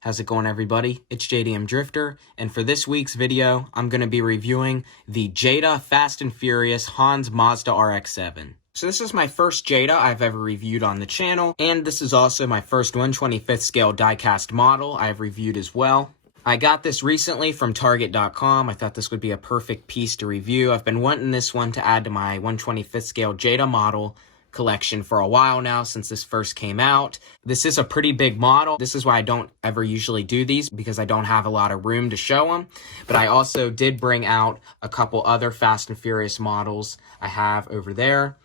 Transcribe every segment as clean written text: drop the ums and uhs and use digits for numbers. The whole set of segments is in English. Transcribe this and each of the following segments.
How's it going, everybody? It's JDM Drifter, and for this week's video, I'm going to be reviewing the Jada Fast and Furious Hans Mazda Rx7. So this is my first Jada I've ever reviewed on the channel, and this is also my first 1/25th scale diecast model I've reviewed as well. I got this recently from Target.com. I thought this would be a perfect piece to review. I've been wanting this one to add to my 1/25th scale Jada model collection for a while now, since this first came out. This is a pretty big model. This is why I don't ever usually do these, because I don't have a lot of room to show them. But I also did bring out a couple other Fast and Furious models I have over there.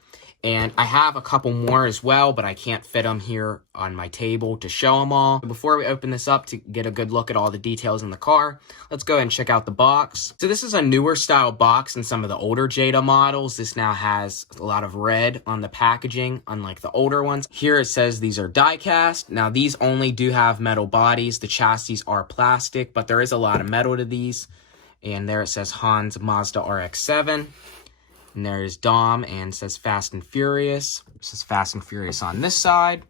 And I have a couple more as well, but I can't fit them here on my table to show them all. Before we open this up to get a good look at all the details in the car, let's go ahead and check out the box. So this is a newer style box than some of the older Jada models. This now has a lot of red on the packaging, unlike the older ones. Here it says these are die cast. Now these only do have metal bodies. The chassis are plastic, but there is a lot of metal to these. And there it says Hans Mazda Rx7. And there's Dom and says Fast and Furious. It says Fast and Furious on this side.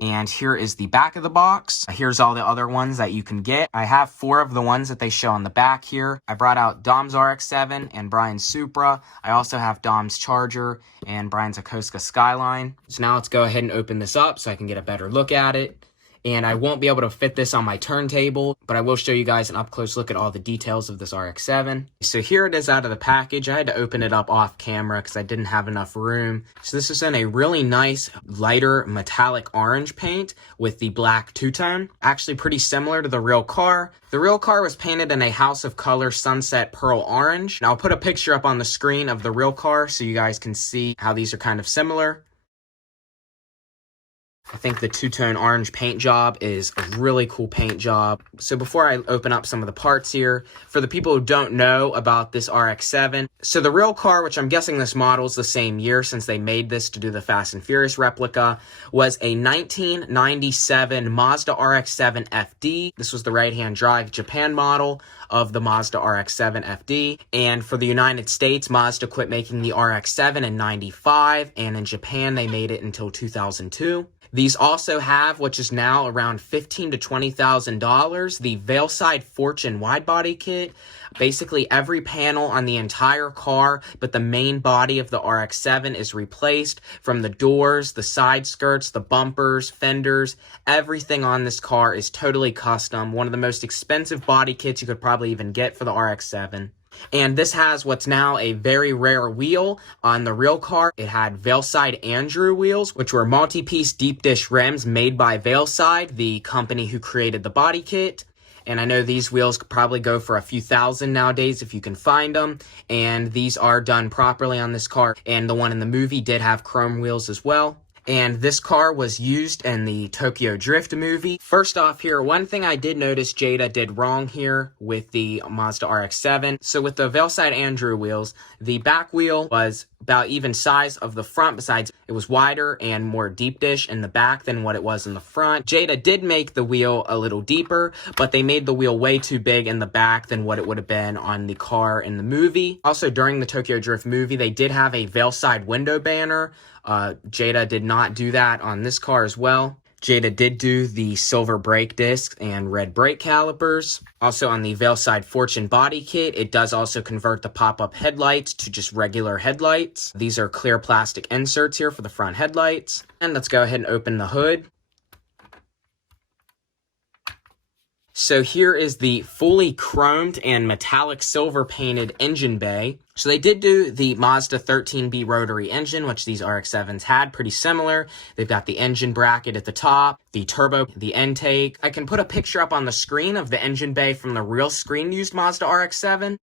And here is the back of the box. Here's all the other ones that you can get. I have 4 of the ones that they show on the back here. I brought out Dom's RX-7 and Brian's Supra. I also have Dom's Charger and Brian's Acosta Skyline. So now let's go ahead and open this up so I can get a better look at it. And I won't be able to fit this on my turntable, but I will show you guys an up-close look at all the details of this RX-7. So here it is out of the package. I had to open it up off camera because I didn't have enough room. So this is in a really nice, lighter, metallic orange paint with the black two-tone. Actually pretty similar to the real car. The real car was painted in a House of Color Sunset Pearl Orange. Now I'll put a picture up on the screen of the real car so you guys can see how these are kind of similar. I think the two-tone orange paint job is a really cool paint job. So before I open up some of the parts here, for the people who don't know about this RX-7, so the real car, which I'm guessing this model is the same year since they made this to do the Fast and Furious replica, was a 1997 Mazda RX-7 FD. This was the right-hand drive Japan model of the Mazda RX-7 FD. And for the United States, Mazda quit making the RX-7 in 95, and in Japan they made it until 2002. These also have, which is now around $15,000 to $20,000, the Veilside Fortune widebody kit. Basically every panel on the entire car, but the main body of the RX-7 is replaced, from the doors, the side skirts, the bumpers, fenders. Everything on this car is totally custom. One of the most expensive body kits you could probably even get for the RX-7. And this has what's now a very rare wheel. On the real car, it had Veilside Andrew wheels, which were multi-piece deep dish rims made by Veilside, the company who created the body kit. And I know these wheels could probably go for a few thousand nowadays if you can find them. And these are done properly on this car. And the one in the movie did have chrome wheels as well. And this car was used in the Tokyo Drift movie. First off here, one thing I did notice Jada did wrong here with the Mazda RX-7. So with the Veilside Andrew wheels, the back wheel was about even size of the front. Besides, it was wider and more deep dish in the back than what it was in the front. Jada did make the wheel a little deeper, but they made the wheel way too big in the back than what it would have been on the car in the movie. Also, during the Tokyo Drift movie, they did have a Veilside window banner. Jada did not do that on this car as well. Jada did do the silver brake discs and red brake calipers. Also on the Veilside Fortune body kit, it does also convert the pop-up headlights to just regular headlights. These are clear plastic inserts here for the front headlights. And let's go ahead and open the hood. So here is the fully chromed and metallic silver painted engine bay. So they did do the Mazda 13B rotary engine, which these RX-7s had, pretty similar. They've got the engine bracket at the top, the turbo, the intake. I can put a picture up on the screen of the engine bay from the real screen-used Mazda RX-7.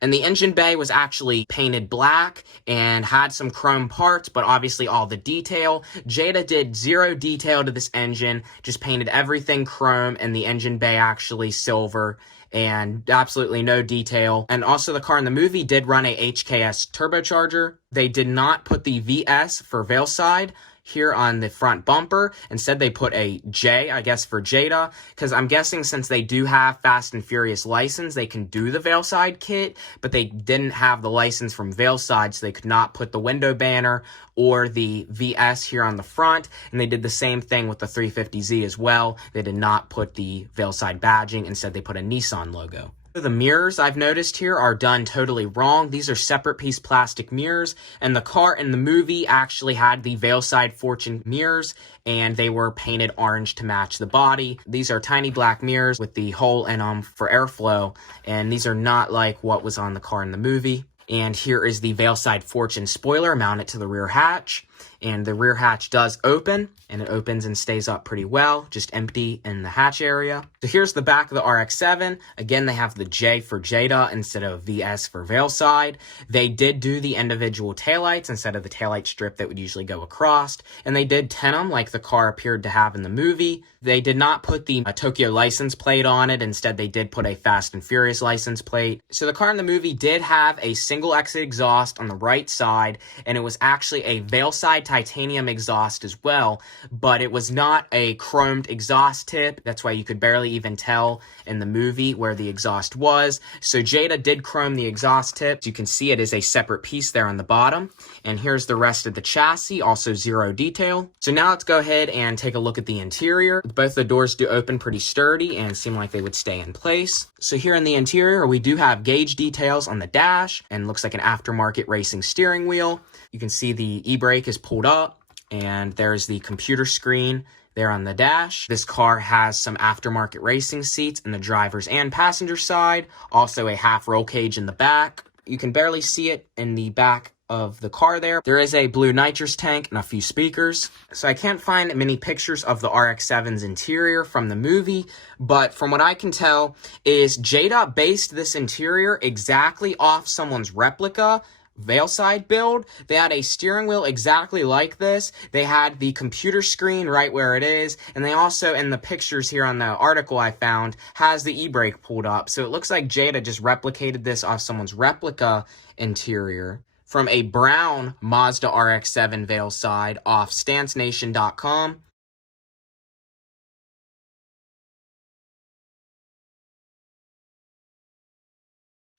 And the engine bay was actually painted black and had some chrome parts, but obviously all the detail. Jada did zero detail to this engine, just painted everything chrome, and the engine bay actually silver, and absolutely no detail. And also the car in the movie did run a HKS turbocharger. They did not put the VS for Veilside here on the front bumper. Instead, they put a J, I guess, for Jada, because I'm guessing since they do have Fast and Furious license, they can do the Veilside kit, but they didn't have the license from Veilside, so they could not put the window banner or the VS here on the front, and they did the same thing with the 350Z as well. They did not put the Veilside badging. Instead, they put a Nissan logo. The mirrors I've noticed here are done totally wrong. These are separate piece plastic mirrors, and the car in the movie actually had the Veilside Fortune mirrors, and they were painted orange to match the body. These are tiny black mirrors with the hole in them for airflow, and these are not like what was on the car in the movie. And here is the Veilside Fortune spoiler mounted to the rear hatch. And the rear hatch does open, and it opens and stays up pretty well, just empty in the hatch area. So here's the back of the RX-7. Again, they have the J for Jada instead of VS for Veilside. They did do the individual taillights instead of the taillight strip that would usually go across. And they did tint them like the car appeared to have in the movie. They did not put the Tokyo license plate on it. Instead, they did put a Fast and Furious license plate. So the car in the movie did have a single exit exhaust on the right side, and it was actually a Veilside titanium exhaust as well, but it was not a chromed exhaust tip. That's why you could barely even tell in the movie where the exhaust was. So Jada did chrome the exhaust tip. You can see it is a separate piece there on the bottom. And here's the rest of the chassis, also zero detail. So now let's go ahead and take a look at the interior. Both the doors do open pretty sturdy and seem like they would stay in place. So here in the interior, we do have gauge details on the dash, and looks like an aftermarket racing steering wheel. You can see the e-brake is pulled up, and there's the computer screen there on the dash. This car has some aftermarket racing seats in the driver's and passenger side, also a half roll cage in the back. You can barely see it in the back of the car there. There is a blue nitrous tank and a few speakers. So I can't find many pictures of the RX-7's interior from the movie, but from what I can tell is Jada based this interior exactly off someone's replica Veilside build. They had a steering wheel exactly like this. They had the computer screen right where it is, and they also, in the pictures here on the article I found, has the e-brake pulled up. So it looks like Jada just replicated this off someone's replica interior from a brown Mazda RX-7 Veilside off StanceNation.com.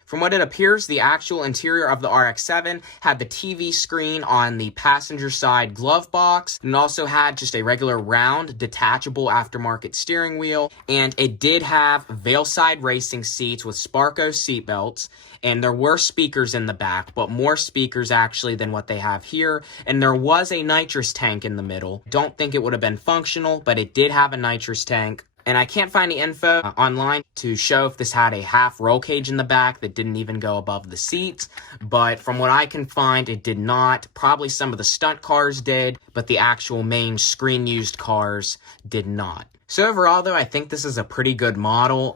From what it appears, the actual interior of the RX-7 had the TV screen on the passenger side glove box, and also had just a regular round, detachable aftermarket steering wheel, and it did have Veilside racing seats with Sparco seatbelts, and there were speakers in the back, but more speakers actually than what they have here, and there was a nitrous tank in the middle. Don't think it would have been functional, but it did have a nitrous tank. And I can't find the info online to show if this had a half roll cage in the back that didn't even go above the seats. But from what I can find, it did not. Probably some of the stunt cars did, but the actual main screen-used cars did not. So overall, though, I think this is a pretty good model.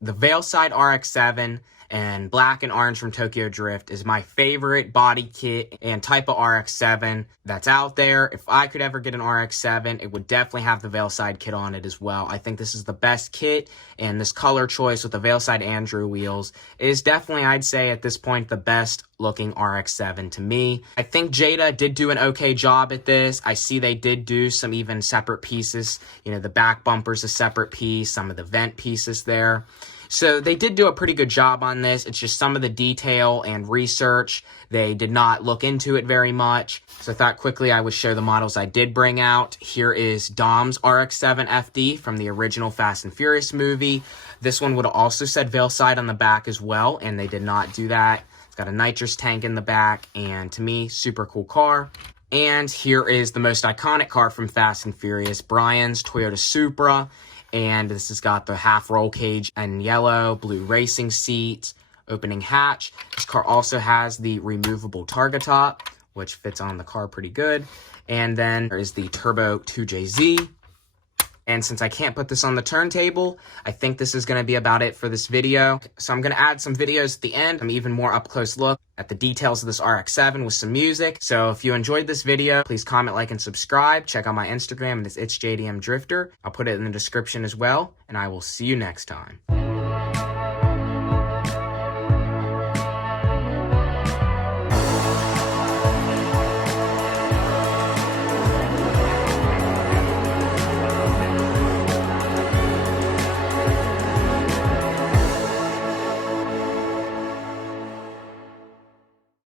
The Veilside RX-7 and black and orange from Tokyo Drift is my favorite body kit and type of RX-7 that's out there. If I could ever get an RX-7, it would definitely have the Veilside kit on it as well. I think this is the best kit, and this color choice with the Veilside Andrew wheels is definitely, I'd say at this point, the best looking RX-7 to me. I think Jada did do an okay job at this. I see they did do some even separate pieces. You know, the back bumper's a separate piece, some of the vent pieces there. So they did do a pretty good job on this. It's just some of the detail and research, they did not look into it very much. So I thought quickly I would show the models I did bring out. Here is Dom's RX-7 FD from the original Fast and Furious movie. This one would have also said Veilside on the back as well, and they did not do that. It's got a nitrous tank in the back, and to me, super cool car. And here is the most iconic car from Fast and Furious, Brian's Toyota Supra. And this has got the half roll cage and yellow, blue racing seats, opening hatch. This car also has the removable targa top, which fits on the car pretty good. And then there is the Turbo 2JZ. And since I can't put this on the turntable, I think this is going to be about it for this video. So I'm going to add some videos at the end, an even more up-close look at the details of this RX-7 with some music. So if you enjoyed this video, please comment, like, and subscribe. Check out my Instagram, and it's JDM Drifter. I'll put it in the description as well, and I will see you next time.